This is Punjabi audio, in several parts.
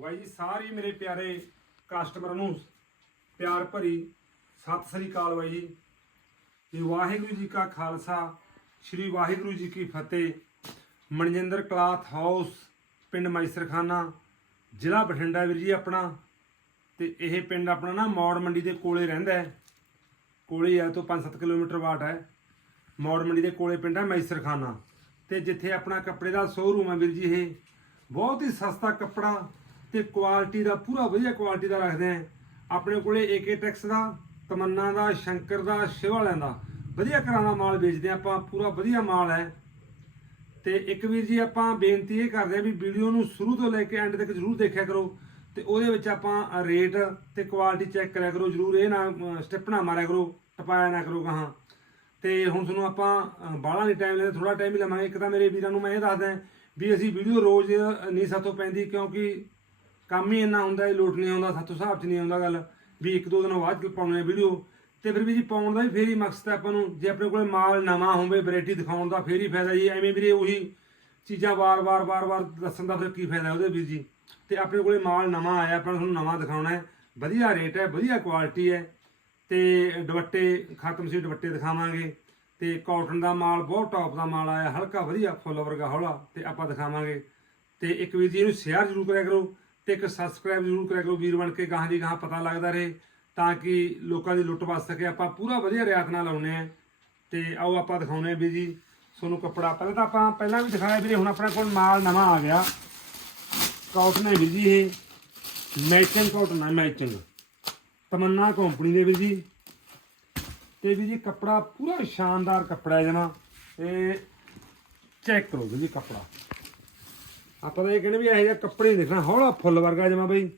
ਵਾਈ ਜੀ, ਸਾਰੀ ਮੇਰੇ ਪਿਆਰੇ ਕਸਟਮਰਾਂ ਨੂੰ ਪਿਆਰ ਭਰੀ ਸਤਿ ਸ੍ਰੀ ਅਕਾਲ ਬਾਈ ਜੀ। ਜੀ ਵਾਹਿਗੁਰੂ ਜੀ ਕਾ ਖਾਲਸਾ, ਸ੍ਰੀ ਵਾਹਿਗੁਰੂ ਜੀ ਕੀ ਫਤਿਹ। ਮਨਜਿੰਦਰ ਕਲਾਥ ਹਾਊਸ, ਪਿੰਡ ਮੈਸਰਖਾਨਾ, ਜ਼ਿਲ੍ਹਾ ਬਠਿੰਡਾ ਵੀਰ ਜੀ ਆਪਣਾ। ਤੇ ਇਹ ਪਿੰਡ ਆਪਣਾ ਨਾ ਮੌੜ ਮੰਡੀ ਦੇ ਕੋਲੇ ਰਹਿੰਦਾ ਹੈ। ਕੋਲੇ ਆ ਤੋਂ 5-7 ਕਿਲੋਮੀਟਰ ਬਾਟ ਹੈ। ਮੌੜ ਮੰਡੀ ਦੇ ਕੋਲੇ ਪਿੰਡ ਹੈ ਮੈਸਰਖਾਨਾ। ਤੇ ਜਿੱਥੇ ਆਪਣਾ ਕੱਪੜੇ ਦਾ ਸ਼ੋਰੂਮ ਹੈ ਵੀਰ ਜੀ ਇਹ। ਬਹੁਤ ਹੀ ਸਸਤਾ ਕੱਪੜਾ ਤੇ ਕੁਆਲਿਟੀ ਦਾ ਪੂਰਾ ਵਧੀਆ ਕੁਆਲਿਟੀ ਦਾ ਰੱਖਦੇ ਆ। ਆਪਣੇ ਕੋਲੇ ਏਕੇ ਟੈਕਸ ਦਾ, ਤਮੰਨਾ ਦਾ, ਸ਼ੰਕਰ ਦਾ, ਸ਼ਿਵ ਵਾਲਿਆਂ ਦਾ। ਵਧੀਆ ਘਰਾਂ ਦਾ ਮਾਲ ਵੇਚਦੇ ਆ ਆਪਾਂ, ਪੂਰਾ ਵਧੀਆ ਮਾਲ ਹੈ। ਤੇ ਇੱਕ ਵੀਰ ਜੀ ਆਪਾਂ ਬੇਨਤੀ ਇਹ ਕਰਦੇ ਆ ਵੀ ਵੀਡੀਓ ਨੂੰ ਸ਼ੁਰੂ ਤੋਂ ਲੈ ਕੇ ਐਂਡ ਤੱਕ ਜਰੂਰ ਦੇਖਿਆ ਕਰੋ। ਤੇ ਉਹਦੇ ਵਿੱਚ ਆਪਾਂ ਰੇਟ ਤੇ ਕੁਆਲਿਟੀ ਚੈੱਕ ਕਰਿਆ ਕਰੋ। ਜਰੂਰ ਇਹ ਨਾ ਸਟੈਪ ਨਾ ਮਾਰਿਆ ਕਰੋ, ਟਪਾਇਆ ਨਾ ਕਰੋ ਕਹਾਂ ਤੇ ਹੁਣ ਤੁਹਾਨੂੰ ਆਪਾਂ ਬਾਹਲਾ ਨਹੀਂ ਟਾਈਮ ਲੈਂਦੇ ਥੋੜਾ ਟਾਈਮ ਹੀ ਲਵਾਂਗੇ। ਇੱਕ ਤਾਂ ਮੇਰੇ ਵੀਰਾਂ ਨੂੰ ਮੈਂ ਇਹ ਦੱਸਦਾ ਵੀ ਅਸੀਂ ਵੀਡੀਓ ਰੋਜ਼ ਨਹੀਂ ਸਾਤੋਂ ਪੈਂਦੀ ਕਿਉਂਕਿ ਕੰਮ ਹੀ ਇੰਨਾ ਹੁੰਦਾ ਇਹ ਲੋਟ ਨਹੀਂ ਆਉਂਦਾ ਸਾਤੋਂ ਹਿਸਾਬ 'ਚ ਨਹੀਂ ਆਉਂਦਾ ਗੱਲ, ਵੀ ਇੱਕ ਦੋ ਦਿਨ ਬਾਅਦ ਪਾਉਣੇ ਵੀਡੀਓ। ਤੇ ਫਿਰ ਵੀ ਜੀ ਪਾਉਣ ਦਾ ਵੀ ਫੇਰ ਹੀ ਮਕਸਦ ਹੈ ਆਪਾਂ ਨੂੰ, ਜੇ ਆਪਣੇ ਕੋਲੇ ਮਾਲ ਨਵਾਂ ਹੋਵੇ ਵੈਰਾਈਟੀ ਦਿਖਾਉਣ ਦਾ ਫੇਰ ਹੀ ਫਾਇਦਾ ਜੀ, ਐਵੇਂ ਵੀਰੇ ਉਹੀ ਚੀਜ਼ਾਂ ਵਾਰ-ਵਾਰ ਵਾਰ-ਵਾਰ ਦੱਸਣ ਦਾ ਫਿਰ ਕੀ ਫਾਇਦਾ ਉਹਦੇ ਵੀਰ ਜੀ। ਤੇ ਆਪਣੇ ਕੋਲੇ ਮਾਲ ਨਵਾਂ ਆਇਆ, ਆਪਾਂ ਤੁਹਾਨੂੰ ਨਵਾਂ ਦਿਖਾਉਣਾ ਹੈ, ਵਧੀਆ ਰੇਟ ਹੈ, ਵਧੀਆ ਕੁਆਲਿਟੀ ਹੈ। ਤੇ ਦੁਪੱਟੇ, ਖਤਮ ਸੀ ਦੁਪੱਟੇ ਦਿਖਾਵਾਂਗੇ। ਤੇ ਕਾਟਨ ਦਾ ਮਾਲ ਬਹੁਤ ਟੌਪ ਦਾ ਮਾਲ ਆਇਆ, ਹਲਕਾ ਵਧੀਆ, ਫੁੱਲ ਵਰਗਾ ਹੌਲਾ, ਤੇ ਆਪਾਂ ਦਿਖਾਵਾਂਗੇ। ਤੇ ਇੱਕ ਵੀਰ ਜੀ ਇਹਨੂੰ ਸ਼ੇਅਰ ਜ਼ਰੂਰ ਕਰਿਆ ਕਰੋ ਤੇ ਇੱਕ ਸਬਸਕ੍ਰਾਈਬ ਜ਼ਰੂਰ ਕਰਿਆ ਕਰੋ ਵੀਰ ਬਣ ਕੇ, ਗਾਹਾਂ ਦੀ ਗਾਹਾਂ ਪਤਾ ਲੱਗਦਾ ਰਹੇ, ਤਾਂ ਕਿ ਲੋਕਾਂ ਦੀ ਲੁੱਟ ਬਚ ਸਕੇ। ਆਪਾਂ ਪੂਰਾ ਵਧੀਆ ਰਿਆਤ ਨਾਲ ਲਾਉਨੇ ਆ ਤੇ ਆਓ ਆਪਾਂ ਦਿਖਾਉਨੇ ਆ ਵੀਰ ਜੀ, ਤੁਹਾਨੂੰ ਕੱਪੜਾ ਪਹਿਲਾਂ ਤਾਂ ਆਪਾਂ ਪਹਿਲਾਂ ਵੀ ਦਿਖਾਇਆ ਵੀਰੇ, ਹੁਣ ਆਪਣੇ ਕੋਲ ਮਾਲ ਨਵਾਂ ਆ ਗਿਆ। ਕਾਟਨ ਹੈ ਵੀਰ ਜੀ ਇਹ। ਮੈਚਿੰਗ ਕਾਟਨ ਹੈ ਮੈਚਿੰਗ ਤਮੰਨਾ ਕੰਪਨੀ ਦੇ ਵੀਰ ਜੀ। ਤੇ ਵੀ ਜੀ ਕੱਪੜਾ ਪੂਰਾ ਸ਼ਾਨਦਾਰ ਕੱਪੜਾ ਹੈ ਜਮਾ ਤੇ ਚੈੱਕ ਕਰੋ ਜੀ ਕੱਪੜਾ। ਆਪਾਂ ਤਾਂ ਇਹ ਕਹਿੰਦੇ ਵੀ ਇਹੋ ਜਿਹਾ ਕੱਪੜੇ ਨਹੀਂ ਦੇਖਣਾ, ਹੌਲਾ ਫੁੱਲ ਵਰਗਾ ਜਮਾ ਬਈ।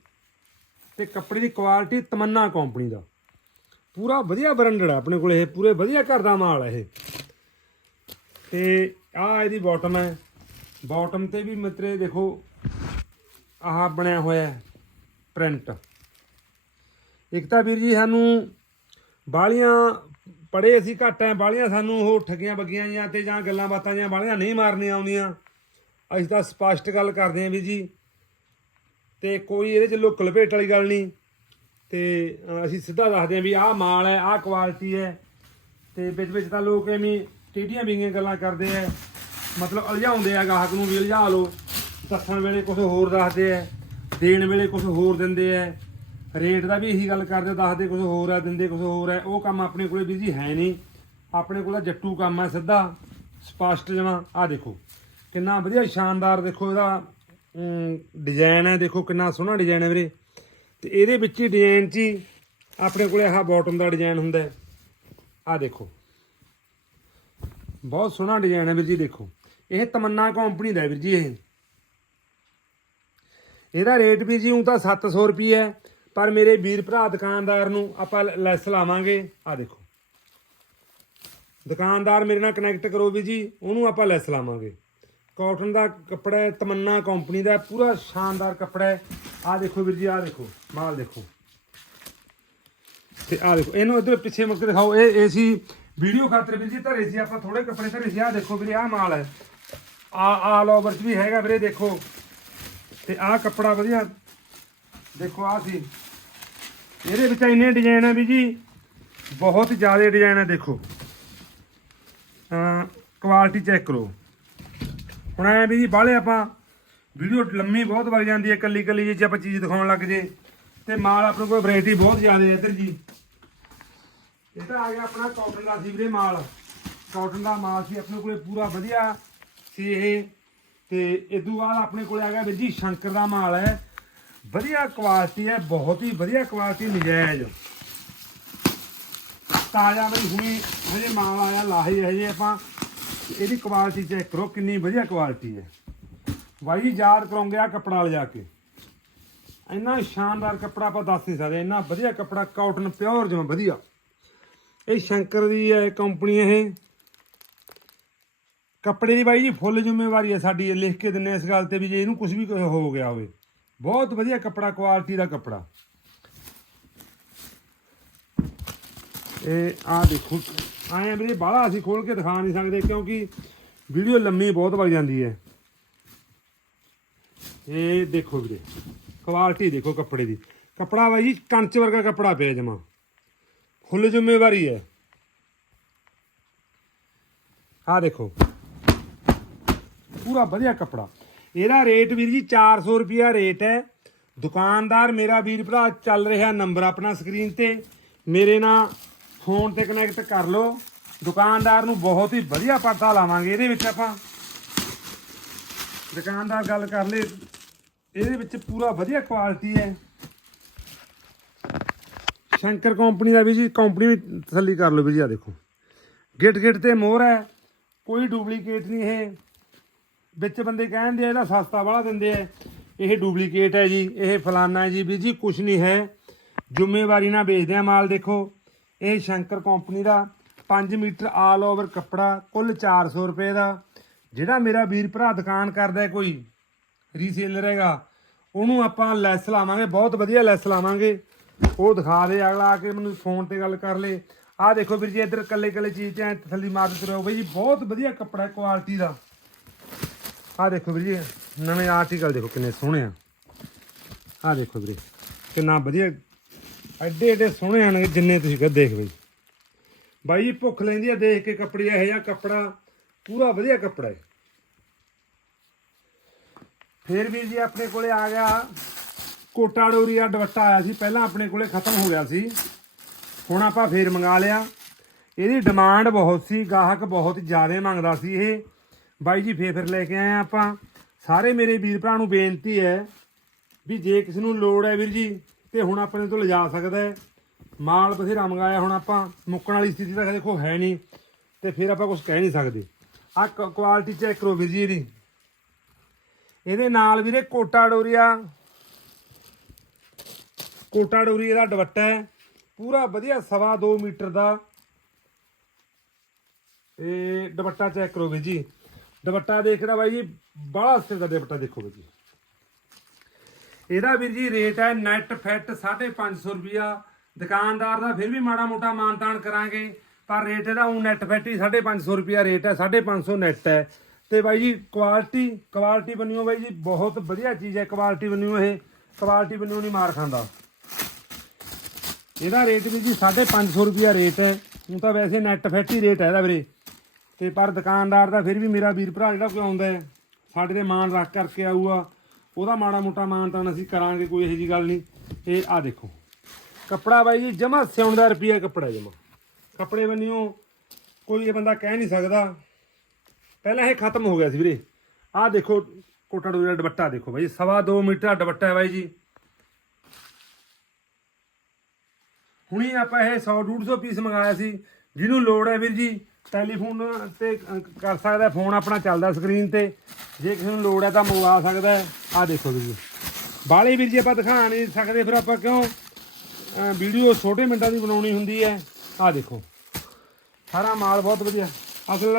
ਤੇ ਕੱਪੜੇ ਦੀ ਕੁਆਲਿਟੀ ਤਮੰਨਾ ਕੰਪਨੀ ਦਾ। ਪੂਰਾ ਵਧੀਆ ਬ੍ਰਾਂਡਡ ਹੈ ਆਪਣੇ ਕੋਲ ਇਹ, ਪੂਰੇ ਵਧੀਆ ਘਰ ਦਾ ਮਾਲ ਹੈ ਇਹ। ਤੇ ਆਹ ਇਹਦੀ ਬਾਟਮ ਹੈ। ਬਾਟਮ ਤੇ ਵੀ ਮਿੱਤਰੇ ਦੇਖੋ, ਆਹ ਬਣਿਆ ਹੋਇਆ ਪ੍ਰਿੰਟ ਇੱਕ ਤਾਂ ਵੀਰ ਜੀ ਸਾਨੂੰ ਬਾਲੀਆਂ ਪੜੇ ਅਸੀਂ ਘੱਟ ਐ ਬਾਲੀਆਂ ਸਾਨੂੰ ਉਹ ਠੱਗੀਆਂ ਬੱਗੀਆਂ ਜਾਂ ਤੇ ਜਾਂ ਗੱਲਾਂ ਬਾਤਾਂ ਜਾਂ ਬਾਲੀਆਂ ਨਹੀਂ ਮਾਰਨੀਆਂ ਆਉਂਦੀਆਂ। ਅਸੀਂ ਤਾਂ ਸਪਸ਼ਟ ਗੱਲ ਕਰਦੇ ਆਂ ਵੀ ਜੀ, ਤੇ ਕੋਈ ਇਹਦੇ ਚ ਲੁੱਕ ਲਪੇਟ ਵਾਲੀ ਗੱਲ ਨਹੀਂ। ਤੇ ਅਸੀਂ ਸਿੱਧਾ ਦੱਸਦੇ ਆਂ ਵੀ ਆਹ ਮਾਲ ਹੈ, ਆਹ ਕੁਆਲਿਟੀ ਹੈ। ਤੇ ਵਿੱਚ ਵਿੱਚ ਤਾਂ ਲੋਕ ਐਵੇਂ ਟੇਢੀਆਂ ਬਿੰਗੀਆਂ ਗੱਲਾਂ ਕਰਦੇ ਆ। ਮਤਲਬ ਅਲਝਾਉਂਦੇ ਆ ਗਾਹਕ ਨੂੰ ਵੀ ਅਲਝਾ ਲਓ। ਦੱਸਣ ਵੇਲੇ ਕੁਝ ਹੋਰ ਦੱਸਦੇ ਆ, ਦੇਣ ਵੇਲੇ ਕੁਝ ਹੋਰ ਦਿੰਦੇ ਆ। ਰੇਟ ਦਾ ਵੀ ਇਹੀ ਗੱਲ ਕਰਦੇ ਦੱਸਦੇ ਕੁਝ ਹੋਰ ਆ, ਦਿੰਦੇ ਕੁਝ ਹੋਰ ਆ। ਉਹ ਕੰਮ ਆਪਣੇ ਕੋਲੇ ਵੀ ਹੈ ਨਹੀਂ। ਆਪਣੇ ਕੋਲ ਜੱਟੂ ਕੰਮ ਹੈ ਸਿੱਧਾ। ਸਪਸ਼ਟ ਜਮਾ ਆ ਦੇਖੋ। ਕਿੰਨਾ ਵਧੀਆ ਸ਼ਾਨਦਾਰ ਦੇਖੋ ਇਹਦਾ ਡਿਜ਼ਾਈਨ ਹੈ, ਦੇਖੋ ਕਿੰਨਾ ਸੋਹਣਾ ਡਿਜ਼ਾਈਨ ਹੈ ਵੀਰੇ। ਤੇ ਇਹਦੇ ਵਿੱਚ ਹੀ ਡਿਜ਼ਾਈਨ 'ਚ ਹੀ ਆਪਣੇ ਕੋਲੇ ਆਹ ਬਾਟਮ ਦਾ ਡਿਜ਼ਾਈਨ ਹੁੰਦਾ ਆਹ ਦੇਖੋ। ਬਹੁਤ ਸੋਹਣਾ ਡਿਜ਼ਾਈਨ ਹੈ ਵੀਰ ਜੀ, ਦੇਖੋ। ਇਹ ਤਮੰਨਾ ਕੰਪਨੀ ਦਾ ਵੀਰ ਜੀ ਇਹ। ਇਹਦਾ ਰੇਟ ਵੀ ਜੀ ਉਹ ਤਾਂ 700 ਰੁਪਏ ਹੈ, ਪਰ ਮੇਰੇ ਵੀਰ ਭਰਾ ਦੁਕਾਨਦਾਰ ਨੂੰ ਆਪਾਂ ਲੈਸ ਲਾਵਾਂਗੇ। ਆ ਦੇਖੋ। ਦੁਕਾਨਦਾਰ ਮੇਰੇ ਨਾਲ ਕਨੈਕਟ ਕਰੋ ਵੀ ਜੀ, ਉਹਨੂੰ ਆਪਾਂ ਲੈਸ ਲਾਵਾਂਗੇ। ਕਾਟਨ ਦਾ ਕੱਪੜਾ ਹੈ, ਤਮੰਨਾ ਕੰਪਨੀ ਦਾ ਪੂਰਾ ਸ਼ਾਨਦਾਰ ਕੱਪੜਾ ਹੈ। ਆ ਦੇਖੋ ਵੀਰ ਜੀ ਆ ਦੇਖੋ, ਮਾਲ ਦੇਖੋ। ਤੇ ਆ ਦੇਖੋ, ਇਹਨੂੰ ਇਧਰ ਪਿੱਛੇ ਮੁੜ ਕੇ ਦਿਖਾਓ, ਇਹ ਇਹ ਸੀ ਵੀਡੀਓ ਖਾਤਰ ਵੀਰ ਜੀ ਧਰੇ ਸੀ, ਆਪਾਂ ਥੋੜੇ ਕੱਪੜੇ ਧਰੇ ਸੀ। ਆ ਦੇਖੋ ਵੀਰੇ ਆ ਮਾਲ ਹੈ। ਆ ਆਲ ਓਵਰ ਚ ਵੀ ਹੈਗਾ ਵੀਰੇ, ਦੇਖੋ। ਤੇ ਆ ਕੱਪੜਾ ਵਧੀਆ। ਦੇਖੋ ਆ ਸੀ। ਇਹਦੇ ਵਿੱਚ ਇੰਨੇ ਡਿਜ਼ਾਈਨ ਆ ਵੀ ਜੀ, ਬਹੁਤ ਜ਼ਿਆਦਾ ਡਿਜ਼ਾਈਨ ਆ, ਦੇਖੋ। ਕੁਆਲਿਟੀ ਚੈੱਕ ਕਰੋ। ਹੁਣ ਐ ਵੀ ਜੀ ਬਾਹਲੇ ਆਪਾਂ ਵੀਡੀਓ ਲੰਮੀ ਬਹੁਤ ਵਗ ਜਾਂਦੀ ਹੈ, ਇਕੱਲੀ ਕੱਲੀ ਜੇ ਆਪਾਂ ਚੀਜ਼ ਦਿਖਾਉਣ ਲੱਗ ਜੇ। ਤੇ ਮਾਲ ਆਪਣੇ ਕੋਲ ਵੈਰਾਈਟੀ ਬਹੁਤ ਜ਼ਿਆਦਾ ਹੈ ਇੱਧਰ ਜੀ। ਇਹ ਤਾਂ ਆ ਗਿਆ ਆਪਣਾ ਕਾਟਨ ਦਾ ਸੀ ਵੀਰੇ ਮਾਲ। ਕਾਟਨ ਦਾ ਮਾਲ ਸੀ ਆਪਣੇ ਕੋਲੇ ਪੂਰਾ ਵਧੀਆ ਸੀ ਇਹ। ਤੇ ਇਦੋਂ ਬਾਅਦ ਆਪਣੇ ਕੋਲੇ ਆ ਗਿਆ ਵੀਰ ਜੀ ਸ਼ੰਕਰ ਦਾ ਮਾਲ ਹੈ। ਵਧੀਆ ਕੁਆਲਿਟੀ ਹੈ, ਬਹੁਤ ਹੀ ਵਧੀਆ ਕੁਆਲਿਟੀ ਨਜਾਇਜ਼। ਤਾਜ਼ਾ ਬਈ ਹੁਣੇ ਹਜੇ ਮਾਲ ਆਇਆ, ਲਾਹੇ ਹਜੇ ਆਪਾਂ ਇਹਦੀ ਕੁਆਲਿਟੀ ਚੈੱਕ ਕਰੋ, ਕਿੰਨੀ ਵਧੀਆ ਕੁਆਲਿਟੀ ਹੈ। ਬਾਈ ਜੀ, ਯਾਦ ਕਰਾਉਂਗੇ ਆ ਕੱਪੜਾ ਲਿਜਾ ਕੇ। ਇੰਨਾ ਸ਼ਾਨਦਾਰ ਕੱਪੜਾ ਆਪਾਂ ਦੱਸ ਨਹੀਂ ਸਕਦੇ, ਇੰਨਾ ਵਧੀਆ ਕੱਪੜਾ ਕਾਟਨ ਪਿਓਰ ਜਿਵੇਂ ਵਧੀਆ। ਇਹ ਸ਼ੰਕਰ ਦੀ ਹੈ ਕੰਪਨੀ ਇਹ। ਕੱਪੜੇ ਦੀ ਬਾਈ ਜੀ, ਫੁੱਲ ਜ਼ਿੰਮੇਵਾਰੀ ਹੈ ਸਾਡੀ, ਇਹ ਲਿਖ ਕੇ ਦਿੰਨੇ ਇਸ ਗੱਲ ਤੇ ਵੀ ਜੇ ਇਹਨੂੰ ਕੁਝ ਵੀ ਹੋ ਗਿਆ ਹੋਵੇ। ਬਹੁਤ ਵਧੀਆ ਕੱਪੜਾ ਕੁਆਲਿਟੀ ਦਾ ਕੱਪੜਾ। ਇਹ ਆ ਦੇਖੋ। ਆਏ ਵੀਰੇ, ਬਾਹਲਾ ਅਸੀਂ ਖੋਲ ਕੇ ਦਿਖਾ ਨਹੀਂ ਸਕਦੇ ਕਿਉਂਕਿ ਵੀਡੀਓ ਲੰਮੀ ਬਹੁਤ ਵਗ ਜਾਂਦੀ ਹੈ। ਇਹ ਦੇਖੋ ਵੀਰੇ ਕੁਆਲਿਟੀ ਦੇਖੋ ਕੱਪੜੇ ਦੀ। ਕੱਪੜਾ ਬਾਈ ਜੀ, ਕੰਚ ਵਰਗਾ ਕੱਪੜਾ ਪਿਆ ਜਮਾ। ਫੁੱਲ ਜ਼ਿੰਮੇਵਾਰੀ ਹੈ। ਆਹ ਦੇਖੋ। ਪੂਰਾ ਵਧੀਆ ਕੱਪੜਾ। ਇਹਦਾ ਰੇਟ ਵੀਰ ਜੀ 400 ਰੁਪਿਆ ਰੇਟ ਹੈ। ਦੁਕਾਨਦਾਰ ਮੇਰਾ ਵੀਰ ਭਰਾ ਚੱਲ ਰਿਹਾ ਨੰਬਰ ਆਪਣਾ ਸਕਰੀਨ ਤੇ। ਮੇਰੇ ਨਾਲ ਫੋਨ ਤੇ ਕਨੈਕਟ ਕਰ ਲਓ। ਦੁਕਾਨਦਾਰ ਨੂੰ ਬਹੁਤ ਹੀ ਵਧੀਆ ਪਰਦਾ ਲਾਵਾਂਗੇ। ਇਹਦੇ ਵਿੱਚ ਆਪਾਂ ਦੁਕਾਨਦਾਰ ਗੱਲ ਕਰ ਲੇ ਇਹਦੇ ਵਿੱਚ ਪੂਰਾ ਵਧੀਆ ਕੁਆਲਿਟੀ ਹੈ। ਸ਼ੰਕਰ ਕੰਪਨੀ ਦਾ ਵੀ ਜੀ ਕੰਪਨੀ ਵੀ ਤਸੱਲੀ ਕਰ ਲਓ ਵੀ ਜੀ ਆ ਦੇਖੋ। ਗਿੱਟ ਗਿੱਟ ਤੇ ਮੋਹਰ ਹੈ। ਕੋਈ ਡੁਪਲੀਕੇਟ ਨਹੀਂ ਇਹ। ਵਿੱਚ ਬੰਦੇ ਕਹਿੰਦੇ ਆ, ਇਹਦਾ ਸਸਤਾ ਵਾਲਾ ਦਿੰਦੇ ਆ। ਇਹ ਡੁਪਲੀਕੇਟ ਹੈ ਜੀ, ਇਹ ਫਲਾਨਾ ਹੈ ਜੀ। ਵੀ ਜੀ ਕੁਝ ਨਹੀਂ ਹੈ। ਜ਼ਿੰਮੇਵਾਰੀ ਨਾਲ ਵੇਚਦੇ ਆ ਮਾਲ, ਦੇਖੋ। ਇਹ ਸ਼ੰਕਰ ਕੰਪਨੀ ਦਾ 5 ਮੀਟਰ ਆਲ ਓਵਰ ਕੱਪੜਾ, ਕੁੱਲ 400 ਰੁਪਏ ਦਾ। ਜਿਹੜਾ ਮੇਰਾ ਵੀਰ ਭਰਾ ਦੁਕਾਨ ਕਰਦਾ ਕੋਈ ਰੀਸੇਲਰ ਹੈਗਾ, ਉਹਨੂੰ ਆਪਾਂ ਲੈਸ ਲਾਵਾਂਗੇ, ਬਹੁਤ ਵਧੀਆ ਲੈਸ ਲਾਵਾਂਗੇ। ਉਹ ਦਿਖਾ ਦੇ ਅਗਲਾ ਆ ਕੇ ਮੈਨੂੰ ਫੋਨ ਤੇ ਗੱਲ ਕਰ ਲੇ। ਆਹ ਦੇਖੋ ਵੀਰ ਜੀ, ਇੱਧਰ ਕੱਲੇ ਕੱਲੇ ਚੀਜ਼ ਤੇ ਐਂ ਤਸੱਲੀ ਮਾਰ ਦਿੱਤੇ ਰਹੋ। ਬਈ ਜੀ, ਬਹੁਤ ਵਧੀਆ ਕੱਪੜਾ ਕੁਆਲਿਟੀ ਦਾ। ਆਹ ਦੇਖੋ ਵੀਰ ਜੀ, ਨਵੇਂ ਆਰਟੀਕਲ ਦੇਖੋ ਕਿੰਨੇ ਸੋਹਣੇ ਆ। ਆਹ ਦੇਖੋ ਵੀਰੇ ਕਿੰਨਾ ਵਧੀਆ ਐਡੇ ਐਡੇ ਸੋਹਣੇ ਹਨ ਜਿੰਨੇ ਤੁਸੀਂ ਕਦ ਦੇਖ ਬਈ। ਬਾਈ ਜੀ, ਭੁੱਖ ਲੈਂਦੀ ਆ, ਦੇਖ ਕੇ ਕੱਪੜੇ ਇਹੋ ਜਿਹਾ ਕੱਪੜਾ, ਪੂਰਾ ਵਧੀਆ ਕੱਪੜਾ ਹੈ ਫੇਰ ਵੀਰ ਜੀ ਆਪਣੇ ਕੋਲੇ ਆ ਗਿਆ ਕੋਟਾ ਡੋਰੀ ਡੋਰੀਆ ਦੁਪੱਟਾ ਆਇਆ ਸੀ, ਪਹਿਲਾਂ ਆਪਣੇ ਕੋਲੇ ਖਤਮ ਹੋ ਗਿਆ ਸੀ। ਹੁਣ ਆਪਾਂ ਫੇਰ ਮੰਗਾ ਲਿਆ। ਇਹਦੀ ਡਿਮਾਂਡ ਬਹੁਤ ਸੀ, ਗਾਹਕ ਬਹੁਤ ਜ਼ਿਆਦਾ ਮੰਗਦਾ ਸੀ ਇਹ। ਬਾਈ ਜੀ, ਫੇਰ ਫਿਰ ਲੈ ਕੇ ਆਏ ਆ ਆਪਾਂ। ਸਾਰੇ ਮੇਰੇ ਵੀਰ ਭਰਾ ਨੂੰ ਬੇਨਤੀ ਹੈ ਵੀ ਜੇ ਕਿਸੇ ਨੂੰ ਲੋੜ ਹੈ ਵੀਰ ਜੀ ਤੇ ਹੁਣ ਆਪਣੇ ਤੋਂ ਲਿਜਾ ਸਕਦਾ ਹੈ। ਮਾਲ ਬਥੇਰਾ ਮੰਗਾਇਆ ਹੁਣ ਆਪਾਂ, ਮੁੱਕਣ ਵਾਲੀ ਸਥਿਤੀ ਤਾਂ ਦੇਖੋ ਹੈ ਨਹੀਂ, ਤੇ ਫਿਰ ਆਪਾਂ ਕੁਝ ਕਹਿ ਨਹੀਂ ਸਕਦੇ। ਆ ਕੁਆਲਿਟੀ ਚੈੱਕ ਕਰੋ ਵੀਰ ਜੀ ਇਹਦੀ। ਇਹਦੇ ਨਾਲ ਵੀਰੇ ਕੋਟਾ ਡੋਰੀਆ। ਕੋਟਾ ਡੋਰੀਆ ਦਾ ਦੁਪੱਟਾ ਹੈ। ਪੂਰਾ ਵਧੀਆ ਸਵਾ 2 ਮੀਟਰ ਦਾ। ਇਹ ਦੁਪੱਟਾ ਚੈੱਕ ਕਰੋ ਵੀਰ ਜੀ। ਦੁਪੱਟਾ ਦੇਖਦਾ ਬਾਈ ਜੀ ਬੜਾ ਸਿਰ ਦਾ ਦੁਪੱਟਾ ਦੇਖੋ ਵੀਰ ਜੀ। ਇਹਦਾ ਵੀਰ ਜੀ ਰੇਟ ਹੈ ਨੈਟ ਫਿੱਟ 550 ਰੁਪਿਆ ਦੁਕਾਨਦਾਰ ਦਾ ਫਿਰ ਵੀ ਮਾੜਾ ਮੋਟਾ ਮਾਨਤਾਨ ਕਰਾਂਗੇ, ਪਰ ਰੇਟ ਇਹਦਾ ਉਹ ਨੈਟ ਫਿੱਟ ਹੀ 550 ਰੁਪਿਆ ਰੇਟ ਹੈ 550 ਨੈਟ ਹੈ। ਤੇ ਬਾਈ ਜੀ ਕੁਆਲਿਟੀ ਕੁਆਲਿਟੀ ਬਣਿਓ ਬਾਈ ਜੀ, ਬਹੁਤ ਵਧੀਆ ਚੀਜ਼ ਹੈ ਕੁਆਲਿਟੀ ਬਣਿਓ ਇਹ ਕੁਆਲਿਟੀ ਬਣਿਓ ਨਹੀਂ ਮਾਰ ਖਾਂਦਾ। ਇਹਦਾ ਰੇਟ ਵੀ ਜੀ 550 ਰੁਪਿਆ ਰੇਟ ਹੈ, ਹੁਣ ਤਾਂ ਵੈਸੇ ਨੈਟ ਫਿੱਟ ਹੀ ਰੇਟ ਹੈ ਇਹਦਾ ਵੀਰੇ। ਤੇ ਪਰ ਦੁਕਾਨਦਾਰ ਦਾ ਫਿਰ ਵੀ ਮੇਰਾ ਵੀਰ ਭਰਾ ਜਿਹੜਾ ਕੋਈ ਆਉਂਦਾ ਹੈ, ਸਾਡੇ ਤੇ ਮਾਨ ਰੱਖ ਕਰਕੇ ਆਊਗਾ। ਉਹਦਾ ਮਾੜਾ ਮੋਟਾ ਮਾਨ ਤਾਂ ਅਸੀਂ ਕਰਾਂਗੇ, ਕੋਈ ਇਹੋ ਜੀ ਗੱਲ ਨਹੀਂ। ਇਹ ਆ ਦੇਖੋ। ਕੱਪੜਾ ਬਾਈ ਜੀ, ਜਮਾ ਸਿਉਣ ਰੁਪਿਆ ਕੱਪੜਾ ਜਮਾ। ਕੱਪੜੇ ਬੰਨਿਓ, ਕੋਈ ਇਹ ਬੰਦਾ ਕਹਿ ਨਹੀਂ ਸਕਦਾ। ਪਹਿਲਾਂ ਇਹ ਖਤਮ ਹੋ ਗਿਆ ਸੀ ਵੀਰੇ। ਆਹ ਦੇਖੋ, ਕੋਟਾ ਦਾ ਦੁਪੱਟਾ ਦੇਖੋ ਬਾਈ ਸਵਾ 2 ਮੀਟਰ ਦਾ ਦੁਪੱਟਾ ਹੈ ਬਾਈ ਜੀ। ਹੁਣੀ ਆਪਾਂ ਇਹ 100 150 ਪੀਸ ਮੰਗਾਇਆ ਸੀ। ਜਿਹਨੂੰ ਲੋੜ ਹੈ ਵੀਰ ਜੀ ਟੈਲੀਫੋਨ ਤੇ ਕਰ ਸਕਦਾ, ਫੋਨ ਆਪਣਾ ਚੱਲਦਾ ਸਕਰੀਨ ਤੇ। ਜੇ ਕਿਸੇ ਨੂੰ ਲੋੜ ਹੈ ਤਾਂ ਮੰਗਵਾ ਸਕਦਾ ਹੈ। ਆਹ ਦੇਖੋ ਵੀਰ ਜੀ। ਬਾਲੇ ਵੀਰ ਜੀ, ਆਪਾਂ ਦਿਖਾ ਨਹੀਂ ਸਕਦੇ, ਫਿਰ ਆਪਾਂ ਕਿਉਂ ਵੀਡੀਓ ਛੋਟੇ ਮਿੰਟਾਂ ਦੀ ਬਣਾਉਣੀ ਹੁੰਦੀ ਹੈ। ਆਹ ਦੇਖੋ। ਸਾਰਾ ਮਾਲ ਬਹੁਤ ਵਧੀਆ। ਅਸਲ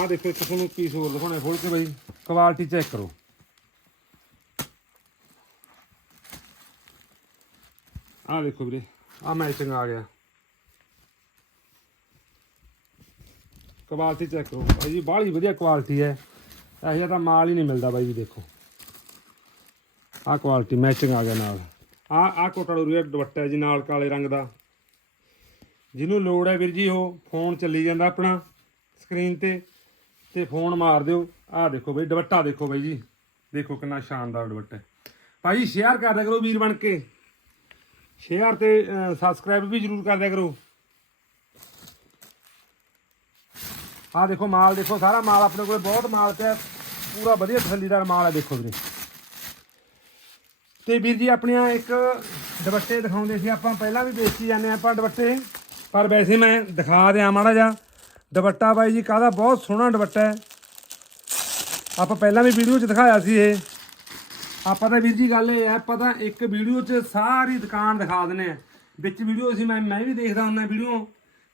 ਆਹ ਦੇਖੋ, ਇੱਕ ਤੁਹਾਨੂੰ ਪੀਸ ਹੋਰ ਦਿਖਾਉਣੇ ਖੋਲ ਕੇ ਬਾਈ। ਕੁਆਲਿਟੀ ਚੈੱਕ ਕਰੋ। ਆਹ ਦੇਖੋ ਵੀਰੇ ਆਹ ਮੈਚਿੰਗ ਆ ਗਿਆ। ਕੁਆਲਿਟੀ ਚੈੱਕ ਕਰੋ। ਭਾਈ ਜੀ, ਬਾਹਲੀ ਵਧੀਆ ਕੁਆਲਿਟੀ ਹੈ। ਇਹੋ ਜਿਹਾ ਤਾਂ ਮਾਲ ਹੀ ਨਹੀਂ ਮਿਲਦਾ ਬਾਈ ਜੀ, ਦੇਖੋ। ਆਹ ਕੁਆਲਿਟੀ ਮੈਚਿੰਗ ਆ ਗਿਆ ਨਾਲ। ਆਹ ਆਹ ਕੋਟਾ ਡੋਰੀਆ ਦੁਪੱਟਾ ਜੀ, ਨਾਲ ਕਾਲੇ ਰੰਗ ਦਾ। ਜਿਹਨੂੰ ਲੋੜ ਹੈ ਵੀਰ ਜੀ, ਉਹ ਫੋਨ ਚੱਲੀ ਜਾਂਦਾ ਆਪਣਾ ਸਕਰੀਨ ਤੇ ਤੇ ਫੋਨ ਮਾਰ ਦਿਓ। ਆਹ ਦੇਖੋ ਬਈ, ਦੁਪੱਟਾ ਦੇਖੋ ਬਾਈ ਜੀ। ਦੇਖੋ ਕਿੰਨਾ ਸ਼ਾਨਦਾਰ ਦੁਪੱਟਾ ਹੈ। ਭਾਈ ਸ਼ੇਅਰ ਕਰ ਦਿਆ ਕਰੋ ਵੀਰ ਬਣ ਕੇ। ਸ਼ੇਅਰ ਤੇ ਸਬਸਕ੍ਰਾਈਬ ਵੀ ਜਰੂਰ ਕਰ ਦਿਆ ਕਰੋ। ਆਹ ਦੇਖੋ ਮਾਲ, ਦੇਖੋ ਸਾਰਾ ਮਾਲ ਆਪਣੇ ਕੋਲ ਬਹੁਤ ਮਾਲ ਪਿਆ ਪੂਰਾ ਵਧੀਆ ਤਸੱਲੀਦਾਰ ਮਾਲ ਹੈ, ਦੇਖੋ ਵੀਰੇ। ਤੇ ਵੀਰ ਜੀ, ਆਪਣੀਆਂ ਇੱਕ ਦੁਪੱਟੇ ਦਿਖਾਉਂਦੇ ਸੀ, ਆਪਾਂ ਪਹਿਲਾਂ ਵੀ ਵੇਚੀ ਜਾਂਦੇ ਆਪਾਂ ਦੁਪੱਟੇ। ਪਰ ਵੈਸੇ ਮੈਂ ਦਿਖਾ ਦਿਆਂ ਮਾੜਾ ਜਿਹਾ। ਦੁਪੱਟਾ ਬਾਈ ਜੀ, ਕਾਹਦਾ ਬਹੁਤ ਸੋਹਣਾ ਦੁਪੱਟਾ ਹੈ। ਆਪਾਂ ਪਹਿਲਾਂ ਵੀ ਵੀਡੀਓ 'ਚ ਦਿਖਾਇਆ ਸੀ ਇਹ। ਆਪਾਂ ਤਾਂ ਵੀਰ ਜੀ, ਗੱਲ ਇਹ ਹੈ, ਆਪਾਂ ਤਾਂ ਇੱਕ ਵੀਡੀਓ 'ਚ ਸਾਰੀ ਦੁਕਾਨ ਦਿਖਾ ਦਿੰਨੇ ਆ ਵਿੱਚ ਵੀਡੀਓ ਸੀ, ਮੈਂ ਮੈਂ ਵੀ ਦੇਖਦਾ ਹੁੰਦਾ ਵੀਡੀਓ।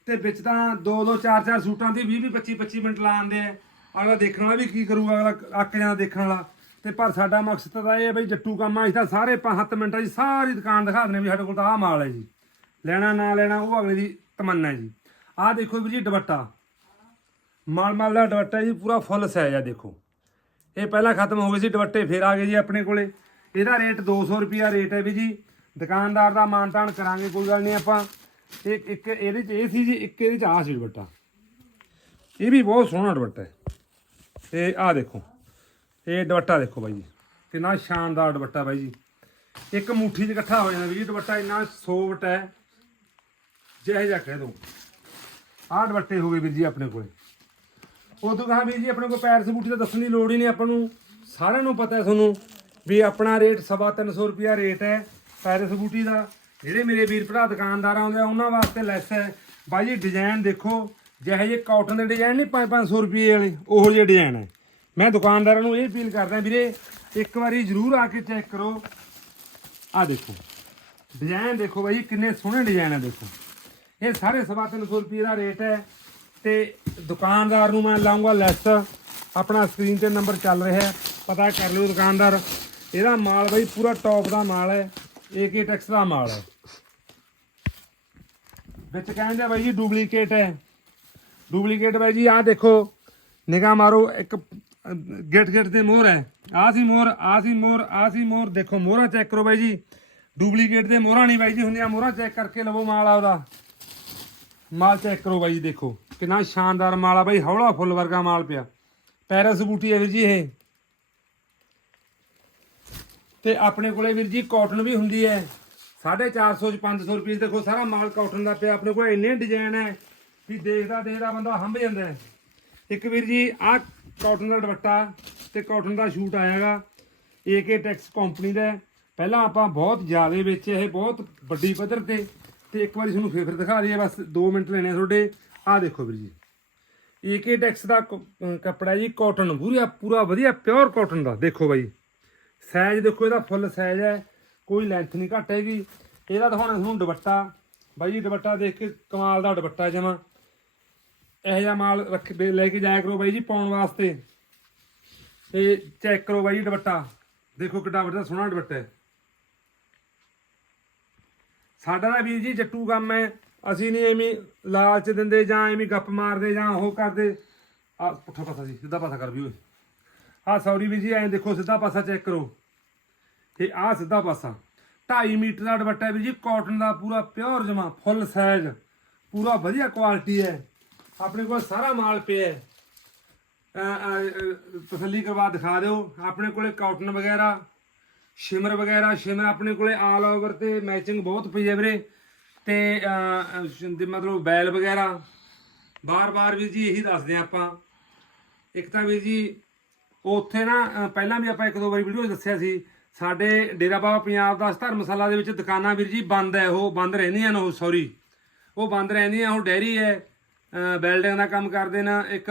ਤੇ ਵਿੱਚ ਤਾਂ 2 2 4 4 ਸੂਟਾਂ ਦੀ 20 20 25 25 ਮਿੰਟ ਲਾਉਂਦੇ ਆ। ਅਗਲਾ ਦੇਖਣ ਵਾਲਾ ਵੀ ਕੀ ਕਰੂਗਾ, ਅਗਲਾ ਅੱਕ ਜਾਂਦਾ ਦੇਖਣ ਵਾਲਾ। ਤੇ ਪਰ ਸਾਡਾ ਮਕਸਦ ਤਾਂ ਇਹ ਹੈ ਬਈ ਜੱਟੂ ਕੰਮ ਆ ਤਾਂ ਸਾਰੇ 5 ਮਿੰਟਾਂ 'ਚ ਸਾਰੀ ਦੁਕਾਨ ਦਿਖਾ ਦਿੰਦੇ ਵੀ ਸਾਡੇ ਕੋਲ ਤਾਂ ਆਹ ਮਾਲ ਹੈ ਜੀ। ਲੈਣਾ, ਨਾ ਲੈਣਾ, ਉਹ ਅਗਲੇ ਦੀ ਤਮੰਨਾ ਜੀ। ਆਹ ਦੇਖੋ ਵੀਰ ਜੀ ਦੁਪੱਟਾ। ਮਾਲ ਮਾਲ ਦਾ ਦੁਪੱਟਾ ਜੀ, ਪੂਰਾ ਫੁੱਲ ਸਾਈਜ਼ ਆ ਦੇਖੋ। ਇਹ ਪਹਿਲਾਂ ਖਤਮ ਹੋ ਗਏ ਸੀ ਦੁਪੱਟੇ, ਫੇਰ ਆ ਗਏ ਜੀ ਆਪਣੇ ਕੋਲੇ। ਇਹਦਾ ਰੇਟ 200 ਰੁਪਿਆ ਰੇਟ ਹੈ ਵੀ ਜੀ। ਦੁਕਾਨਦਾਰ ਦਾ ਮਾਨਤਾਨ ਕਰਾਂਗੇ, ਕੋਈ ਗੱਲ ਨਹੀਂ ਆਪਾਂ। ਇੱਕ ਇੱਕ ਇਹਦੇ ਚ ਇਹ ਸੀ ਜੀ, ਇੱਕ ਇਹਦੇ ਚ ਆ ਸੀ ਦੁਪੱਟਾ। ਇਹ ਵੀ ਬਹੁਤ ਸੋਹਣਾ ਦੁਪੱਟਾ ਹੈ। ਤੇ ਆਹ ਦੇਖੋ, ਇਹ ਦੁਪੱਟਾ ਦੇਖੋ ਬਾਈ ਜੀ। ਕਿੰਨਾ ਸ਼ਾਨਦਾਰ ਦੁਪੱਟਾ ਬਾਈ ਜੀ। ਇੱਕ ਮੁੱਠੀ 'ਚ ਇਕੱਠਾ ਹੋ ਜਾਂਦਾ ਵੀ ਜੀ, ਦੁਪੱਟਾ ਇੰਨਾ ਸੋਫਟ ਹੈ। ਜਿਹੇ ਜਿਹਾ ਕਹਿ ਦੋ। ਆਹ ਦੁਪੱਟੇ ਹੋ ਗਏ ਵੀਰ ਜੀ ਆਪਣੇ ਕੋਲੇ। ਉਦੋਂ ਕਹਾ ਵੀਰ ਜੀ ਆਪਣੇ ਕੋਲ ਪੈਰ ਸਬੂਟੀ ਦਾ ਦੱਸਣ ਦੀ ਲੋੜ ਹੀ ਨਹੀਂ, ਆਪਾਂ ਨੂੰ ਸਾਰਿਆਂ ਨੂੰ ਪਤਾ ਹੈ ਤੁਹਾਨੂੰ ਵੀ ਆਪਣਾ ਰੇਟ ਸਵਾ ਤਿੰਨ ਸੌ ਰੁਪਿਆ ਰੇਟ ਹੈ ਪੈਰ ਸਬੂਟੀ ਦਾ। ਜਿਹੜੇ ਮੇਰੇ ਵੀਰ ਭਰਾ ਦੁਕਾਨਦਾਰ ਆਉਂਦੇ ਆ, ਉਹਨਾਂ ਵਾਸਤੇ ਲੈਸ ਹੈ। ਬਾਈ ਜੀ ਡਿਜ਼ਾਈਨ ਦੇਖੋ। ਜਿਹੇ ਜਿਹੇ ਕਾਟਨ ਦੇ ਡਿਜ਼ਾਈਨ ਨਹੀਂ 5-500 ਰੁਪਏ ਵਾਲੇ, ਉਹੋ ਜਿਹੇ ਡਿਜ਼ਾਈਨ ਹੈ। ਮੈਂ ਦੁਕਾਨਦਾਰਾਂ ਨੂੰ ਇਹ ਅਪੀਲ ਕਰਦਾ, ਵੀਰੇ, ਇੱਕ ਵਾਰੀ ਜ਼ਰੂਰ ਆ ਕੇ ਚੈੱਕ ਕਰੋ। ਆ ਦੇਖੋ। ਡਿਜ਼ਾਈਨ ਦੇਖੋ ਬਾਈ ਕਿੰਨੇ ਸੋਹਣੇ ਡਿਜ਼ਾਈਨ ਹੈ ਦੇਖੋ। ਇਹ ਸਾਰੇ ਸਵਾ ਤਿੰਨ ਸੌ ਰੁਪਏ ਦਾ ਰੇਟ ਹੈ। ਤੇ ਦੁਕਾਨਦਾਰ ਨੂੰ ਮੈਂ ਲਾਉਂਗਾ ਲੈਸ। ਆਪਣਾ ਸਕਰੀਨ ਤੇ ਨੰਬਰ ਚੱਲ ਰਿਹਾ ਪਤਾ ਕਰ ਲਿਓ ਦੁਕਾਨਦਾਰ। ਇਹਦਾ ਮਾਲ ਬਾਈ ਪੂਰਾ ਟੌਪ ਦਾ ਮਾਲ ਹੈ। ਏਕੇ ਟੈਕਸ ਦਾ ਮਾਲ ਹੈ। ਵਿੱਚ ਕਹਿੰਦੇ ਆ ਬਾਈ ਜੀ ਡੁਪਲੀਕੇਟ ਹੈ। ਡੁਪਲੀਕੇਟ ਬਾਈ ਜੀ, ਆਹ ਦੇਖੋ, ਨਿਗਾਹ ਮਾਰੋ, ਇੱਕ, ਗੇਟ ਗੇਟ ਤੇ ਮੋਹਰ ਹੈ। ਆਹ ਸੀ ਮੋਹਰ, ਆਹ ਸੀ ਮੋਹਰ, ਆਹ ਸੀ ਮੋਹਰ, ਦੇਖੋ ਮੋਹਰਾ ਚੈੱਕ ਕਰੋ ਬਾਈ ਜੀ। ਡੁਪਲੀਕੇਟ ਦੇ ਮੋਹਰਾਂ ਨਹੀਂ ਬਾਈ ਜੀ ਹੁੰਦੀਆਂ, ਮੋਹਰਾਂ ਚੈੱਕ ਕਰਕੇ ਲਵੋ ਮਾਲ ਆਪਦਾ। ਮਾਲ ਚੈੱਕ ਕਰੋ ਬਾਈ ਜੀ, ਦੇਖੋ। ਕਿੰਨਾ ਸ਼ਾਨਦਾਰ ਮਾਲ ਆ ਬਾਈ, ਹੌਲਾ ਫੁੱਲ ਵਰਗਾ ਮਾਲ ਪਿਆ। ਪੈਰਸ ਬੂਟੀ ਹੈ ਜੀ ਇਹ। ਤੇ ਆਪਣੇ ਕੋਲੇ ਵੀਰ ਜੀ ਕਾਟਨ ਵੀ ਹੁੰਦੀ ਹੈ। 450 ਚ 500 ਰੁਪਏ 'ਚ ਦੇਖੋ, ਸਾਰਾ ਮਾਲ ਕਾਟਨ ਦਾ ਪਿਆ। ਆਪਣੇ ਕੋਲ ਇੰਨੇ ਡਿਜ਼ਾਈਨ ਹੈ ਵੀ ਦੇਖਦਾ ਦੇਖਦਾ ਬੰਦਾ ਹੰਭ ਜਾਂਦਾ ਹੈ। ਇੱਕ ਵੀਰ ਜੀ, ਆਹ ਕਾਟਨ ਦਾ ਦੁਪੱਟਾ ਤੇ ਕਾਟਨ ਦਾ ਸ਼ੂਟ ਆਇਆਗਾ। ਏਕੇ ਟੈਕਸ ਕੰਪਨੀ ਦਾ ਪਹਿਲਾਂ ਆਪਾਂ ਬਹੁਤ ਜ਼ਿਆਦਾ ਵੇਚੇ, ਇਹ ਬਹੁਤ ਵੱਡੀ ਪੱਧਰ ਤੇ। ਤੇ ਇੱਕ ਵਾਰੀ ਤੁਹਾਨੂੰ ਫੇਰ ਦਿਖਾ ਦਈਏ, ਬਸ 2 ਮਿੰਟ ਲੈਣੇ ਤੁਹਾਡੇ। ਆਹ ਦੇਖੋ ਵੀਰ ਜੀ। ਏਕੇ ਟੈਕਸ ਦਾ ਕ- ਕੱਪੜਾ ਜੀ ਕਾਟਨ ਪੂਰਾ ਪੂਰਾ ਵਧੀਆ ਪਿਓਰ ਕਾਟਨ ਦਾ। ਦੇਖੋ ਬਾਈ। ਸਾਈਜ਼ ਦੇਖੋ, ਇਹਦਾ ਫੁੱਲ ਸਾਈਜ਼ ਹੈ, ਕੋਈ ਲੈਂਥ ਨਹੀਂ ਘੱਟ ਹੈਗੀ। ਇਹਦਾ ਦਿਖਾਉਣਾ ਤੁਹਾਨੂੰ ਦੁਪੱਟਾ, ਬਾਈ ਜੀ, ਦੁਪੱਟਾ ਦੇਖ ਕੇ ਕਮਾਲ ਦਾ ਦੁਪੱਟਾ ਜਮਾ। ਇਹੋ ਜਿਹਾ ਮਾਲ ਰੱਖ ਲੈ ਕੇ ਜਾਇਆ ਕਰੋ ਬਾਈ ਜੀ ਪਾਉਣ ਵਾਸਤੇ। ਤੇ ਚੈੱਕ ਕਰੋ ਬਾਈ ਜੀ ਦੁਪੱਟਾ। ਦੇਖੋ ਕਿੱਡਾ ਵੱਡਾ ਸੋਹਣਾ ਦੁਪੱਟਾ ਹੈ। ਸਾਡਾ ਤਾਂ ਵੀਰ ਜੀ ਜੱਟੂ ਕੰਮ ਹੈ। ਅਸੀਂ ਨਹੀਂ ਐਵੇਂ ਲਾਲਚ ਦਿੰਦੇ ਜਾਂ ਐਵੇਂ ਗੱਪ ਮਾਰਦੇ ਜਾਂ ਉਹ ਕਰਦੇ। ਆ, ਪੁੱਠਾ ਪਾਸਾ ਜੀ, ਸਿੱਧਾ ਪਾਸਾ ਕਰ ਵੀ ਓਏ ਆ ਸੌਰੀ ਵੀਰ ਜੀ, ਐਂ ਦੇਖੋ ਸਿੱਧਾ ਪਾਸਾ ਚੈੱਕ ਕਰੋ। ਤੇ ਆ ਸਿੱਧਾ ਪਾਸਾ। 2.5 ਮੀਟਰ ਦਾ ਦੁਪੱਟਾ ਹੈ ਵੀਰ ਜੀ ਕਾਟਨ ਦਾ ਪੂਰਾ ਪਿਓਰ ਜਮਾ ਫੁੱਲ ਸਾਈਜ਼ ਪੂਰਾ ਵਧੀਆ ਕੁਆਲਿਟੀ ਹੈ। ਆਪਣੇ ਕੋਲ ਸਾਰਾ ਮਾਲ ਪਿਆ ਹੈ। ਤਸੱਲੀ ਕਰਵਾ ਦਿਖਾ ਦਿਓ। ਆਪਣੇ ਕੋਲੇ ਕਾਟਨ ਵਗੈਰਾ ਸ਼ਿਮਰ ਵਗੈਰਾ ਸ਼ਿਮਰ ਆਪਣੇ ਕੋਲੇ ਆਲ ਓਵਰ ਤੇ ਮੈਚਿੰਗ ਬਹੁਤ ਪਈ ਹੈ ਵੀਰੇ। ਤੇ ਮਤਲਬ ਬੈਲ ਵਗੈਰਾ। ਬਾਰ-ਬਾਰ ਵੀ ਜੀ ਇਹੀ ਦੱਸਦੇ ਆ ਆਪਾਂ। ਇੱਕ ਤਾਂ ਵੀਰ ਜੀ ਉੱਥੇ ਨਾ ਅ, ਪਹਿਲਾਂ ਵੀ ਆਪਾਂ ਇੱਕ ਦੋ ਵਾਰੀ ਵੀਡੀਓ ਦੱਸਿਆ ਸੀ ਸਾਡੇ ਡੇਰਾ ਬਾਬਾ ਪੰਜਾਬ ਦਾ ਧਰਮਸ਼ਾਲਾ ਦੇ ਵਿੱਚ ਦੁਕਾਨਾਂ ਵੀਰ ਜੀ ਬੰਦ ਹੈ ਉਹ ਬੰਦ ਰਹਿੰਦੀਆਂ ਨੇ ਉਹ ਸੌਰੀ ਉਹ ਬੰਦ ਰਹਿੰਦੀਆਂ ਉਹ ਡੈਰੀ ਹੈ ਅ, ਵੈਲਡਿੰਗ ਦਾ ਕੰਮ ਕਰਦੇ ਨੇ ਇੱਕ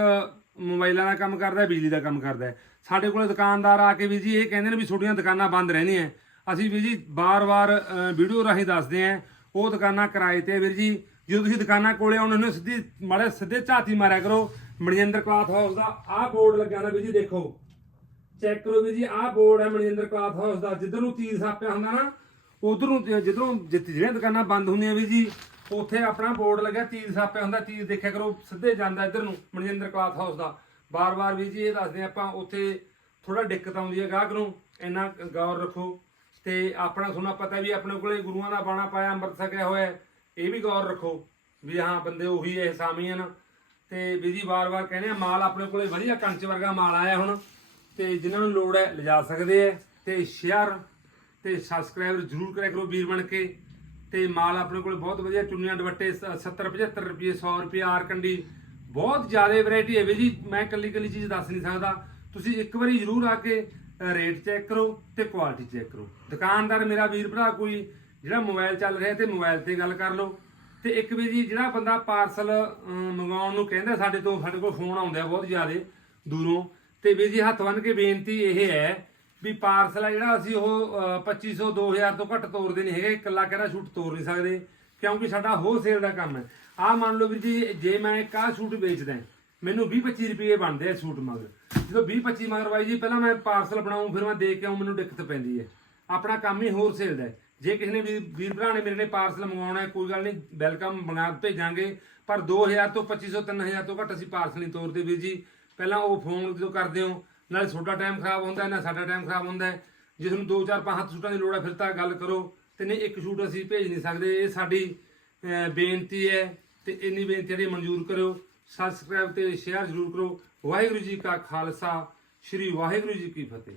ਮੋਬਾਈਲਾਂ ਦਾ ਕੰਮ ਕਰਦਾ ਬਿਜਲੀ ਦਾ ਕੰਮ ਕਰਦਾ ਹੈ। ਸਾਡੇ ਕੋਲੇ ਦੁਕਾਨਦਾਰ ਆ ਕੇ ਵੀਰ ਜੀ ਇਹ ਕਹਿੰਦੇ ਨੇ ਵੀ ਤੁਹਾਡੀਆਂ ਦੁਕਾਨਾਂ ਬੰਦ ਰਹਿੰਦੀਆਂ ਅਸੀਂ ਵੀਰ ਜੀ ਬਾਰ-ਬਾਰ ਵੀਡੀਓ ਰਾਹੀਂ ਦੱਸਦੇ ਆਂ ਉਹ ਦੁਕਾਨਾਂ ਕਿਰਾਏ ਤੇ ਆ ਵੀਰ ਜੀ। ਜਦੋਂ ਤੁਸੀਂ ਦੁਕਾਨਾਂ ਕੋਲੇ ਆਉਣੇ ਹੋ ਸਿੱਧੀ ਮਾੜੇ ਸਿੱਧੇ ਝਾਤੀ ਮਾਰਿਆ ਕਰੋ ਮਨਜਿੰਦਰ ਕਲਾਥ ਹਾਊਸ ਦਾ ਆਹ ਬੋਰਡ ਲੱਗਿਆ ਨਾ ਵੀਰ ਜੀ ਦੇਖੋ। ਚੈੱਕ ਕਰੋ ਵੀ ਜੀ, ਆਹ ਬੋਰਡ ਹੈ ਮਨਜਿੰਦਰ ਕਲਾਥ ਹਾਊਸ ਦਾ। ਜਿੱਧਰ ਨੂੰ ਤੀਰ ਸਾਪਿਆ ਹੁੰਦਾ ਨਾ, ਉਧਰ ਨੂੰ ਜਿੱਧਰੋਂ ਜਿੱਥੇ ਜਿਹੜੀਆਂ ਦੁਕਾਨਾਂ ਬੰਦ ਹੁੰਦੀਆਂ ਵੀ ਜੀ, ਉੱਥੇ ਆਪਣਾ ਬੋਰਡ ਲੱਗਿਆ, ਤੀਰ ਸਾਪਿਆ ਹੁੰਦਾ, ਤੀਰ ਦੇਖਿਆ ਕਰੋ, ਸਿੱਧੇ ਜਾਂਦਾ ਇੱਧਰ ਨੂੰ ਮਨਜਿੰਦਰ ਕਲਾਥ ਹਾਊਸ ਦਾ। ਬਾਰ-ਬਾਰ ਵੀ ਜੀ ਇਹ ਦੱਸਦੇ ਆਪਾਂ, ਉੱਥੇ ਥੋੜਾ ਦਿੱਕਤ ਆਉਂਦੀ ਹੈ ਗਾਹਕ ਨੂੰ, ਇੰਨਾ ਗੌਰ ਰੱਖੋ। ਤੇ ਆਪਣਾ ਤੁਹਾਨੂੰ ਪਤਾ ਵੀ ਆਪਣੇ ਕੋਲੇ ਗੁਰੂਆਂ ਦਾ ਬਾਣਾ ਪਾਇਆ, ਅੰਮ੍ਰਿਤ ਛਕਿਆ ਹੋਇਆ ਇਹ ਵੀ ਗੌਰ ਰੱਖੋ। ਵੀ ਹਾਂ, ਬੰਦੇ ਉਹੀ ਇਹ ਸਾਮੀ ਨਾ। ਤੇ ਵੀ ਜੀ ਵਾਰ-ਵਾਰ ਕਹਿੰਦੇ ਆ, ਮਾਲ ਆਪਣੇ ਕੋਲੇ ਵਧੀਆ ਕੰਚ ਵਰਗਾ ਮਾਲ ਆਇਆ ਹੁਣ, ਤੇ ਜਿਨ੍ਹਾਂ ਨੂੰ ਲੋੜ ਹੈ ਲਿਜਾ ਸਕਦੇ ਆ। ਤੇ ਸ਼ੇਅਰ ਤੇ ਸਬਸਕ੍ਰਾਈਬ ਜਰੂਰ ਕਰਿਆ ਕਰੋ ਵੀਰ ਬਣ ਕੇ। ਤੇ ਮਾਲ ਆਪਣੇ ਕੋਲੇ ਬਹੁਤ ਵਧੀਆ ਚੁੰਨੀਆਂ ਦੁਪੱਟੇ 70 75 ਰੁਪਏ 100 ਰੁਪਏ ਆਰ ਕੰਡੀ। ਬਹੁਤ ਜ਼ਿਆਦਾ ਵੈਰਾਈਟੀ ਹੈ ਵੀ ਜੀ, ਮੈਂ ਕੱਲੀ ਕੱਲੀ ਚੀਜ਼ ਦੱਸ ਨਹੀਂ ਸਕਦਾ। ਤੁਸੀਂ ਇੱਕ ਵਾਰੀ ਜਰੂਰ ਆ ਕੇ ਰੇਟ ਚੈੱਕ ਕਰੋ ਤੇ ਕੁਆਲਿਟੀ ਚੈੱਕ ਕਰੋ। ਦੁਕਾਨਦਾਰ ਮੇਰਾ ਵੀਰ ਭਰਾ ਕੋਈ, ਜਿਹੜਾ ਮੋਬਾਈਲ ਚੱਲ ਰਿਹਾ ਤੇ ਮੋਬਾਈਲ ਤੇ ਗੱਲ ਕਰ ਲਓ। ਤੇ ਇੱਕ ਵੀ ਜੀ ਜਿਹੜਾ ਬੰਦਾ ਪਾਰਸਲ ਮੰਗਵਾਉਣ ਨੂੰ ਕਹਿੰਦਾ ਸਾਡੇ ਤੋਂ ਸਾਡੇ ਕੋਲ ਫੋਨ ਆਉਂਦਾ ਬਹੁਤ ਜ਼ਿਆਦਾ ਦੂਰੋਂ। ਤੇ ਵੀ ਜੀ ਹੱਥ ਬੰਨ ਕੇ ਬੇਨਤੀ ਇਹ ਹੈ ਵੀ ਪਾਰਸਲ ਆ ਜਿਹੜਾ ਅਸੀਂ ਉਹ ਅਹ, 2500 2000 ਤੋਂ ਘੱਟ ਤੋਰਦੇ ਨਹੀਂ ਹੈਗੇ ਇਕੱਲਾ ਕਹਿੰਦਾ ਸ਼ੂਟ ਤੋਰ ਨਹੀਂ ਸਕਦੇ ਕਿਉਂਕਿ ਸਾਡਾ ਹੋਲਸੇਲ ਦਾ ਕੰਮ ਹੈ। ਆਹ ਮੰਨ ਲਓ ਵੀ ਜੀ ਜੇ ਮੈਂ ਇੱਕ ਆਹ ਸ਼ੂਟ ਵੇਚਦਾ ਮੈਨੂੰ 20 25 ਰੁਪਏ ਬਣਦੇ ਆ ਸ਼ੂਟ ਮਗਰ। ਜਦੋਂ 20 25 ਮਗਰ ਬਾਈ ਜੀ ਪਹਿਲਾਂ ਮੈਂ ਪਾਰਸਲ ਬਣਾਉਂ ਫਿਰ ਮੈਂ ਦੇ ਕੇ ਆਉਂ ਮੈਨੂੰ ਦਿੱਕਤ ਪੈਂਦੀ ਹੈ। ਆਪਣਾ ਕੰਮ ਹੀ ਹੋਲਸੇਲ ਦਾ ਹੈ। ਜੇ ਕਿਸੇ ਨੇ ਵੀ ਵੀਰ ਭਰਾ ਨੇ ਮੇਰੇ ਨੇ ਪਾਰਸਲ ਮੰਗਵਾਉਣਾ ਹੈ, ਕੋਈ ਗੱਲ ਨਹੀਂ ਵੈਲਕਮ ਬਣਾ ਭੇਜਾਂਗੇ ਪਰ 2000 ਤੋਂ 2500 3000 ਤੋਂ ਘੱਟ ਅਸੀਂ ਪਾਰਸਲ ਨਹੀਂ ਤੋਰਦੇ ਵੀਰ ਜੀ। ਪਹਿਲਾਂ ਉਹ ਫੋਨ ਜਦੋਂ ਕਰਦੇ ਹੋ, ਨਾਲੇ ਤੁਹਾਡਾ ਟਾਈਮ ਖਰਾਬ ਹੁੰਦਾ ਨਾ ਸਾਡਾ ਟਾਈਮ ਖਰਾਬ ਹੁੰਦਾ ਹੈ। ਜੇ ਤੁਹਾਨੂੰ ਦੋ, ਚਾਰ, ਪੰਜ ਹੱਥ ਸੂਟਾਂ ਦੀ ਲੋੜ ਹੈ, ਫਿਰ ਤਾਂ ਗੱਲ ਕਰੋ। ਤੇ ਨਹੀਂ, ਇੱਕ ਸੂਟ ਅਸੀਂ ਭੇਜ ਨਹੀਂ ਸਕਦੇ। ਇਹ ਸਾਡੀ ਬੇਨਤੀ ਹੈ ਤੇ ਇੰਨੀ ਬੇਨਤੀ ਜਿਹੜੀ ਮਨਜ਼ੂਰ ਕਰਿਓ। ਸਬਸਕ੍ਰਾਈਬ ਤੇ ਸ਼ੇਅਰ ਜ਼ਰੂਰ ਕਰੋ। ਵਾਹਿਗੁਰੂ ਜੀ ਕਾ ਖਾਲਸਾ, ਸ੍ਰੀ ਵਾਹਿਗੁਰੂ ਜੀ ਕੀ ਫਤਿਹ।